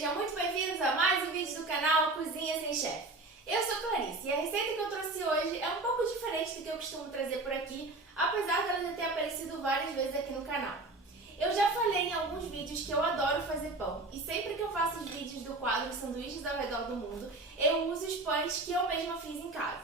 Sejam muito bem-vindos a mais um vídeo do canal Cozinha Sem Chefe. Eu sou Clarice e a receita que eu trouxe hoje é um pouco diferente do que eu costumo trazer por aqui, apesar dela já ter aparecido várias vezes aqui no canal. Eu já falei em alguns vídeos que eu adoro fazer pão e sempre que eu faço os vídeos do quadro Sanduíches ao Redor do Mundo, eu uso os pães que eu mesma fiz em casa.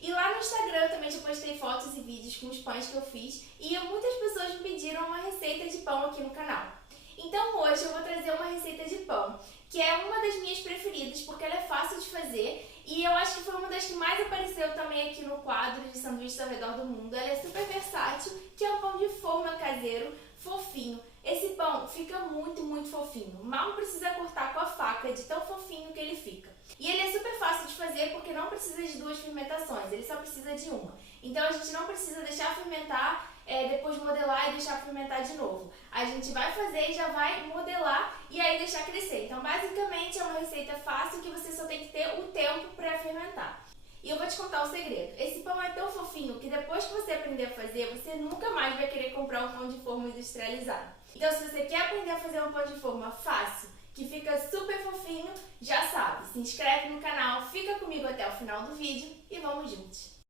E lá no Instagram eu também já postei fotos e vídeos com os pães que eu fiz e muitas pessoas me pediram uma receita de pão aqui no canal. Então hoje eu vou trazer uma receita de pão, que é uma das minhas preferidas porque ela é fácil de fazer e eu acho que foi uma das que mais apareceu também aqui no quadro de Sanduíches ao Redor do Mundo. Ela é super versátil, que é um pão de forma caseiro, fofinho. Esse pão fica muito fofinho, mal precisa cortar com a faca de tão fofinho que ele fica. E ele é super fácil de fazer porque não precisa de duas fermentações, ele só precisa de uma. Então a gente não precisa deixar fermentar, depois modelar e deixar fermentar de novo. A gente vai fazer e já vai modelar e aí deixar crescer. Então basicamente é uma receita fácil que você só tem que ter o tempo para fermentar. E eu vou te contar o segredo. Esse pão é tão fofinho que depois que você aprender a fazer, você nunca mais vai querer comprar um pão de forma industrializado. Então se você quer aprender a fazer um pão de forma fácil, que fica super fofinho, já sabe, se inscreve no canal, fica comigo até o final do vídeo e vamos juntos!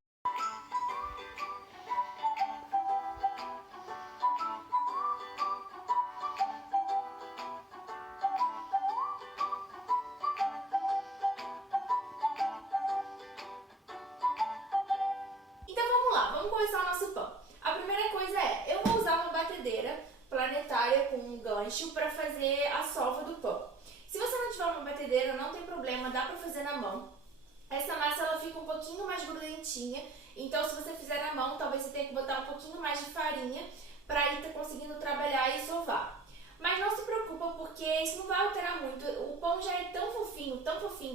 Então vamos lá, vamos começar o nosso pão. A primeira coisa eu vou usar uma batedeira planetária com um gancho para fazer a sova do pão. Se você não tiver uma batedeira, não tem problema, dá para fazer na mão. Essa massa ela fica um pouquinho mais grudentinha, então se você fizer na mão, talvez você tenha que botar um pouquinho mais de farinha para ir conseguindo trabalhar e sovar. Mas não se preocupa porque isso não vai alterar muito. O pão já é tão fofinho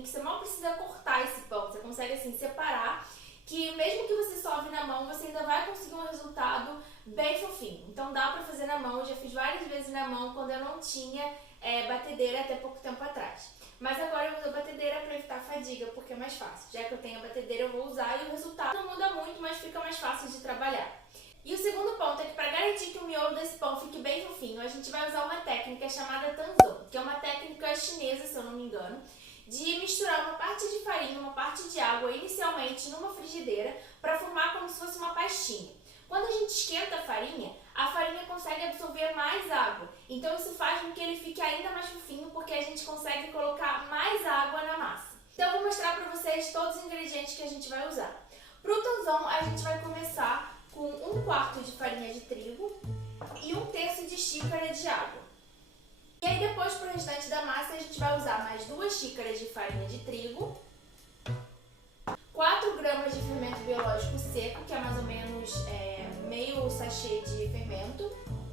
que você mal precisa cortar esse pão. Você consegue assim separar, que mesmo que você sove na mão, você ainda vai conseguir um resultado bem fofinho. Então dá pra fazer na mão, eu já fiz várias vezes na mão quando eu não tinha batedeira até pouco tempo atrás. Mas agora eu uso a batedeira para evitar fadiga, porque é mais fácil. Já que eu tenho a batedeira eu vou usar e o resultado não muda muito, mas fica mais fácil de trabalhar. E o segundo ponto é que para garantir que o miolo desse pão fique bem fofinho, a gente vai usar uma técnica chamada tanzão, que é uma técnica chinesa, se eu não me engano, de misturar uma parte de farinha, uma parte de água inicialmente numa frigideira para formar como se fosse uma pastinha. Quando a gente esquenta a farinha consegue absorver mais água, então isso faz com que ele fique ainda mais fofinho porque a gente consegue colocar mais água na massa. Então eu vou mostrar para vocês todos os ingredientes que a gente vai usar. Para o tanzão a gente vai começar com 1/4 de farinha de trigo e 1/3 de xícara de água. E aí depois para o restante da massa a gente vai usar mais 2 xícaras de farinha de trigo, 4 gramas de fermento biológico seco, que é mais ou menos meio sachê de fermento,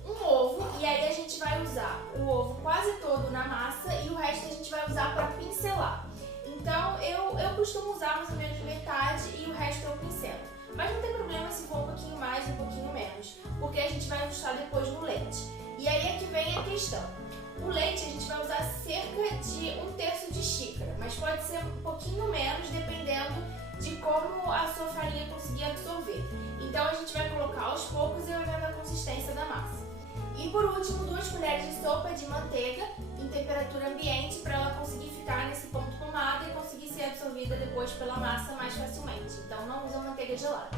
um ovo, e aí a gente vai usar o ovo quase todo na massa e o resto a gente vai usar para pincelar. Então eu costumo usar mais ou menos metade e o resto eu pincelo. Mas não tem problema se for um pouquinho mais e um pouquinho menos, porque a gente vai ajustar depois no leite. E aí é que vem a questão. O leite a gente vai usar cerca de 1/3 de xícara, mas pode ser um pouquinho menos dependendo de como a sua farinha conseguir absorver. Então a gente vai colocar aos poucos e olhando a consistência da massa. E por último, 2 colheres de sopa de manteiga em temperatura ambiente para ela conseguir ficar nesse ponto pomada e conseguir ser absorvida depois pela massa mais facilmente. Então não usa manteiga gelada.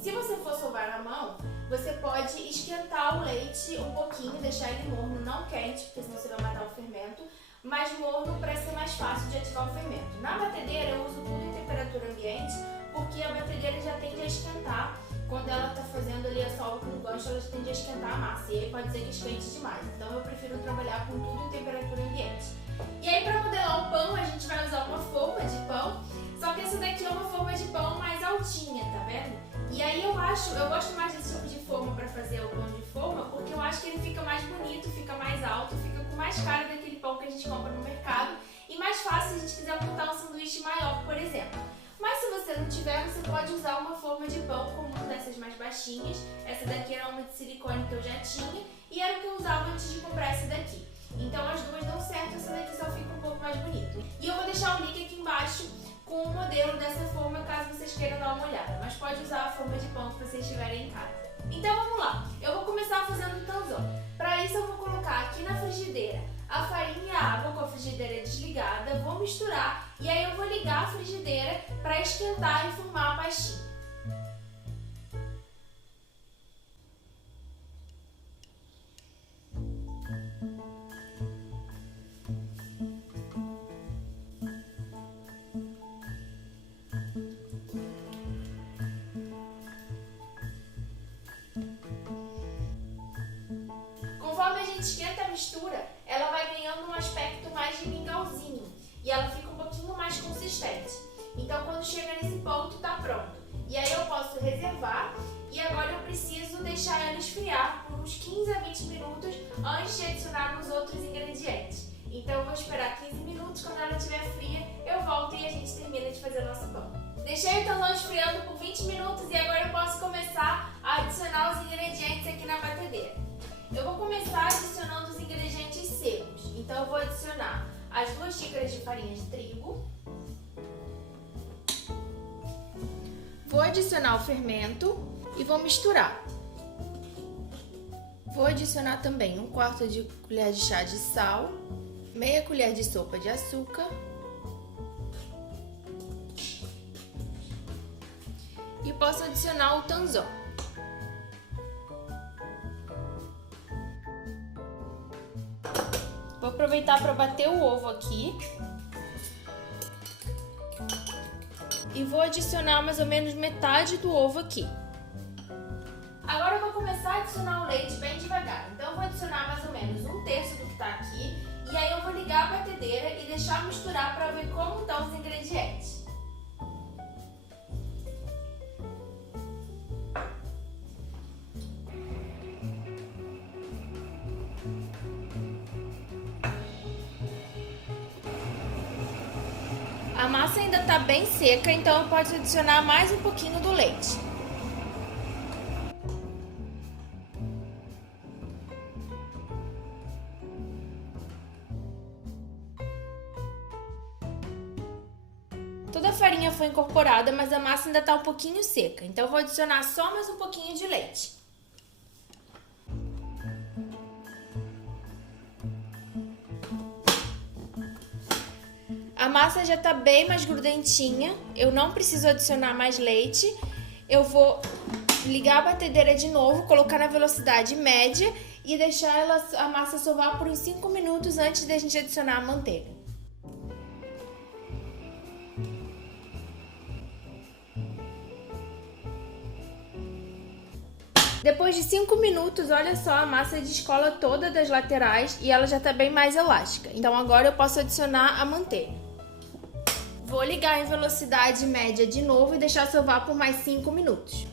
Se você for sovar na mão, você pode esquentar o leite um pouquinho, deixar ele morno, não quente, porque senão você vai matar o fermento, mas morno para ser mais fácil de ativar o fermento. Na batedeira eu uso tudo em temperatura ambiente, porque a batedeira já tende a esquentar. Quando ela está fazendo ali a sova com o gancho, ela já tende a esquentar a massa, e aí pode ser que esquente demais. Então eu prefiro trabalhar com tudo em temperatura ambiente. E aí para modelar o pão, a gente vai usar uma forma de pão, só que essa daqui é uma forma de pão mais altinha, tá vendo? E aí eu gosto mais desse tipo de forma para fazer o pão de forma, porque eu acho que ele fica mais bonito, fica mais alto, fica com mais cara daquele pão que a gente compra no mercado e mais fácil se a gente quiser montar um sanduíche maior, por exemplo. Mas se você não tiver, você pode usar uma forma de pão comum dessas mais baixinhas. Essa daqui era uma de silicone que eu já tinha e era o que eu usava antes de comprar essa daqui. Então as duas dão certo, essa daqui só fica um pouco mais bonito. E eu vou deixar o link aqui embaixo com o modelo dessa forma, caso vocês queiram dar uma olhada. Mas pode usar a forma de pão que vocês tiverem em casa. Então vamos lá, eu vou começar fazendo o tanzão. Para isso eu vou colocar aqui na frigideira a farinha e a água com a frigideira frigideira desligada, vou misturar e aí eu vou ligar a frigideira para esquentar e formar a pastinha. Conforme a gente esquenta a mistura, ela vai ganhando um aspecto mais de mingauzinho e ela fica um pouquinho mais consistente. Então, quando chega nesse ponto, tá pronto. E aí eu posso reservar e agora eu preciso deixar ela esfriar por uns 15 a 20 minutos antes de adicionar os outros ingredientes. Então, eu vou esperar 15 minutos, quando ela estiver fria, eu volto e a gente termina de fazer o nosso pão. Deixei o tandão esfriando por 20 minutos e agora eu posso começar a adicionar os ingredientes aqui na batedeira. Eu vou começar adicionando os ingredientes secos. Então eu vou adicionar as 2 xícaras de farinha de trigo. Vou adicionar o fermento e vou misturar. Vou adicionar também 1/4 de colher de chá de sal, meia colher de sopa de açúcar e posso adicionar o tanzão. Vou aproveitar para bater o ovo aqui e vou adicionar mais ou menos metade do ovo aqui. Agora eu vou começar a adicionar o leite bem devagar. Então eu vou adicionar mais ou menos 1/3 do que está aqui e aí eu vou ligar a batedeira e deixar misturar para ver como estão os ingredientes. A massa ainda está bem seca, então eu posso adicionar mais um pouquinho do leite. Toda a farinha foi incorporada, mas a massa ainda está um pouquinho seca, então eu vou adicionar só mais um pouquinho de leite. A massa já está bem mais grudentinha, eu não preciso adicionar mais leite. Eu vou ligar a batedeira de novo, colocar na velocidade média e deixar a massa sovar por uns 5 minutos antes da gente adicionar a manteiga. Depois de 5 minutos, olha só, a massa descola toda das laterais e ela já está bem mais elástica. Então agora eu posso adicionar a manteiga. Vou ligar em velocidade média de novo e deixar sovar por mais 5 minutos.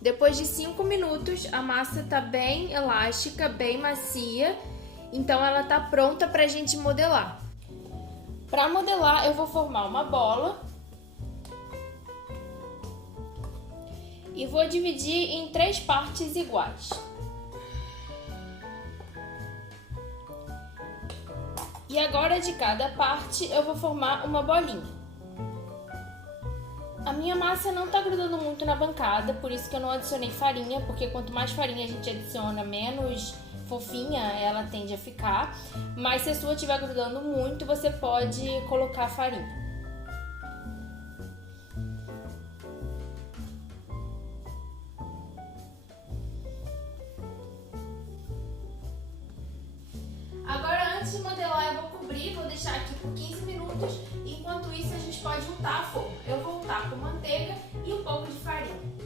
Depois de 5 minutos, a massa está bem elástica, bem macia, então ela está pronta para a gente modelar. Para modelar, eu vou formar uma bola e vou dividir em 3 partes iguais. E agora de cada parte eu vou formar uma bolinha. A minha massa não tá grudando muito na bancada, por isso que eu não adicionei farinha, porque quanto mais farinha a gente adiciona, menos fofinha ela tende a ficar. Mas se a sua estiver grudando muito, você pode colocar farinha. Antes de modelar, eu vou cobrir, vou deixar aqui por 15 minutos. Enquanto isso, a gente pode untar a forma. Eu vou untar com manteiga e um pouco de farinha.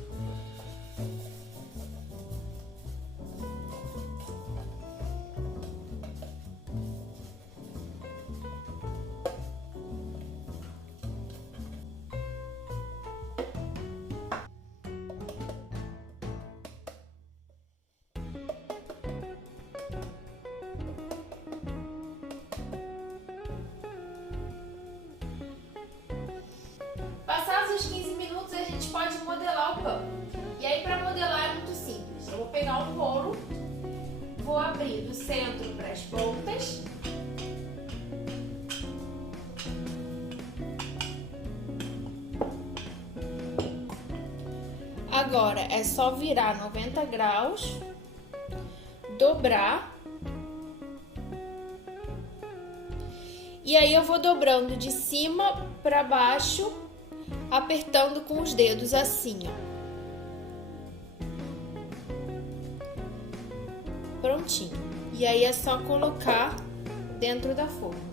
Passados os 15 minutos, a gente pode modelar o pão. E aí, para modelar é muito simples. Eu vou pegar um rolo, vou abrir do centro para as pontas. Agora é só virar 90 graus, dobrar. E aí eu vou dobrando de cima para baixo, apertando com os dedos assim, ó. Prontinho. E aí é só colocar dentro da forma.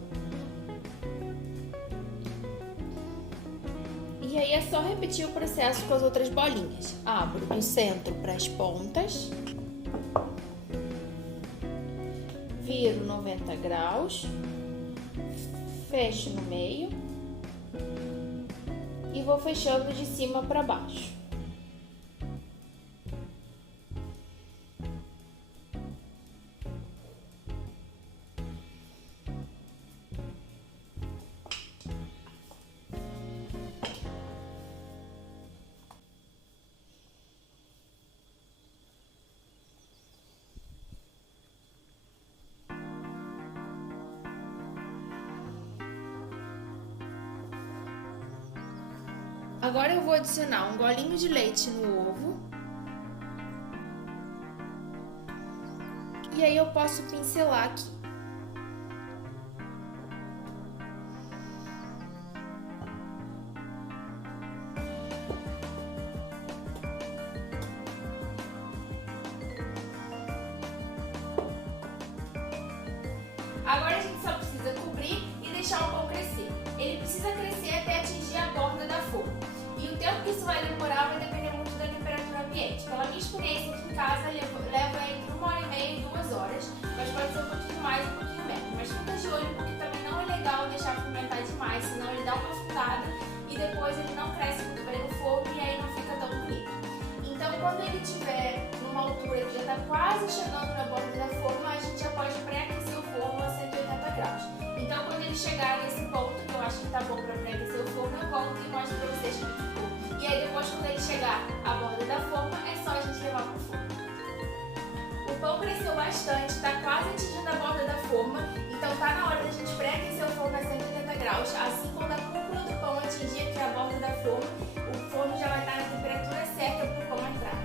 E aí é só repetir o processo com as outras bolinhas. Abro do centro para as pontas. Viro 90 graus. Fecho no meio. E vou fechando de cima para baixo. Agora eu vou adicionar um golinho de leite no ovo. E aí eu posso pincelar aqui. Agora a gente só precisa cobrir e deixar o pão crescer. Ele precisa crescer até atingir a borda da forma. E o tempo que isso vai demorar vai depender muito da temperatura ambiente. Pela minha experiência aqui em casa, leva entre 1h30 e 2 horas, mas pode ser um pouquinho mais, um pouquinho menos. Mas fica de olho porque também não é legal deixar fermentar demais, senão ele dá uma ficada e depois ele não cresce muito bem no forno e aí não fica tão bonito. Então, quando ele estiver numa altura que já está quase chegando na borda da forma, a gente já pode pré-aquecer o forno a 180 graus. Então, quando ele chegar nesse ponto, que eu acho que tá bom para pré-aquecer o forno, eu volto e mostro para vocês como ficou. E aí depois, quando ele chegar à borda da forma, é só a gente levar pro forno. O pão cresceu bastante, tá quase atingindo a borda da forma, então tá na hora da gente pré-aquecer o forno a 180 graus. Assim, quando a cúpula do pão atingir aqui a borda da forma, o forno já vai estar na temperatura certa pro pão entrar.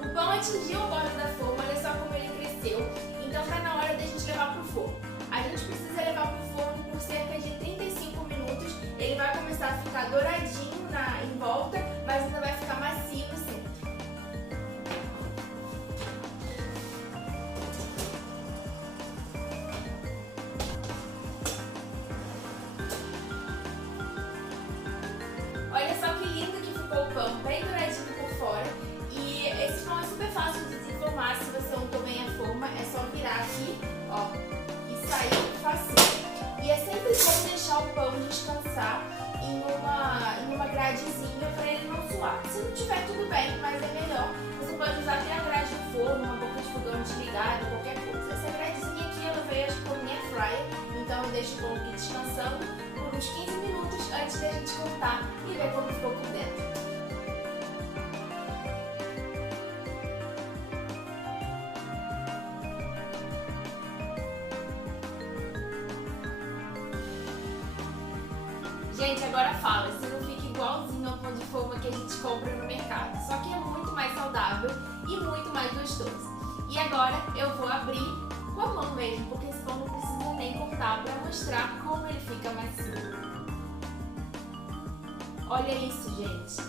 O pão atingiu a borda da forma, olha só como ele cresceu. Então tá na hora da gente levar pro forno. A gente precisa levar pro forno por cerca de 35 minutos. Ele vai começar a ficar douradinho em volta, mas ainda vai ficar macio no centro. Olha só que lindo que ficou o pão, bem douradinho por fora. E esse pão é super fácil de desenformar se você untou bem a forma. É só virar aqui, ó, e sair facinho. E é sempre bom deixar o pão descansar em uma gradezinha para ele não suar. Se não tiver, tudo bem, mas é melhor. Você pode usar até a grade do forno, uma boca de fogão desligada, qualquer coisa. Essa gradezinha aqui, ela veio acho que com a minha fryer, então eu deixo o pão aqui descansando por uns 15 minutos antes da gente cortar e ver como ficou por dentro. Gente, agora fala, se não fica igualzinho ao pão de forma que a gente compra no mercado. Só que é muito mais saudável e muito mais gostoso. E agora eu vou abrir com a mão mesmo, porque esse pão não precisa nem cortar para mostrar como ele fica macio. Olha isso, gente.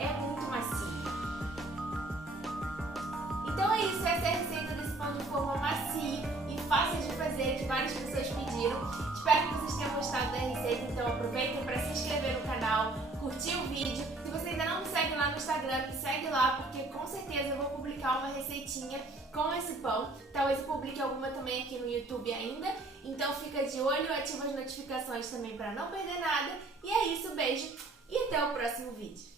É muito macio. Então é isso, essa é a receita desse pão de forma macio e fácil de fazer, que várias pessoas pediram. Espero que vocês tenham gostado da receita, então aproveitem para se inscrever no canal, curtir o vídeo. Se você ainda não me segue lá no Instagram, me segue lá, porque com certeza eu vou publicar uma receitinha com esse pão. Talvez eu publique alguma também aqui no YouTube ainda. Então fica de olho, ativa as notificações também para não perder nada. E é isso, beijo e até o próximo vídeo.